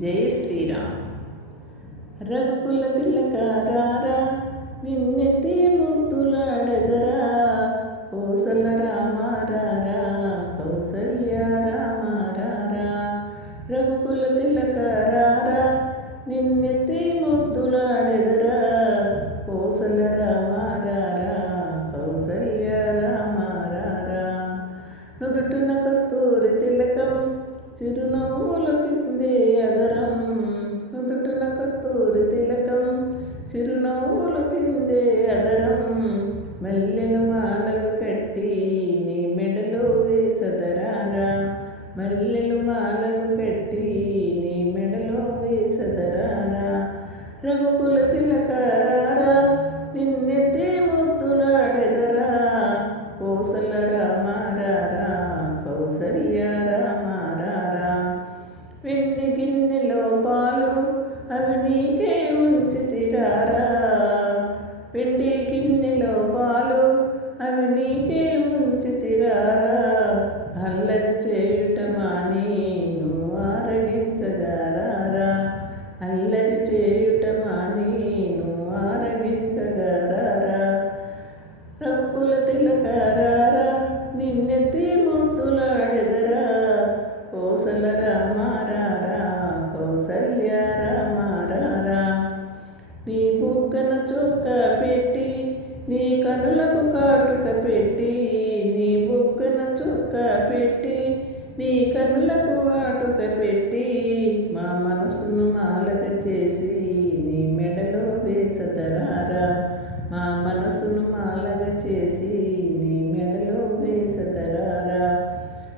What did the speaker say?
జై శ్రీరామ్. రఘుకుల తిలకారారా నిన్నెత్తే ముద్దులాడదరా కోసల రామారారా కౌసల్య రామారారా. రఘుకుల తిలకారారా నిన్నెత్తే ముద్దులాడెదరా కోసల రామారారా కౌసల్య రామారారా. నుదుటిన కస్తూరి తిలకం చిరు సదరారా రఘుకుల తిలకారారా నిన్నెత్తే ముద్దులాడెదరా కోసల రామారారా కౌసల్య రామారారా వెండి గిన్నెలో పాలు అవి నీకే ఉంచితిరారా రఘుకుల తిలకారారా నిన్నెత్తి ముద్దులాడెదరా? కోసల రామారారా కౌసల్య రామారారా? నీ బుక్కన చొక్క పెట్టి నీ కనులకు కాటుక పెట్టి నీ బుక్కన చొక్క పెట్టి నీ కనులకు వాటుక పెట్టి మా మనసును మాలక చేసి నీ మెడలో వేసదరారా మా మనసును మాలగ చేసి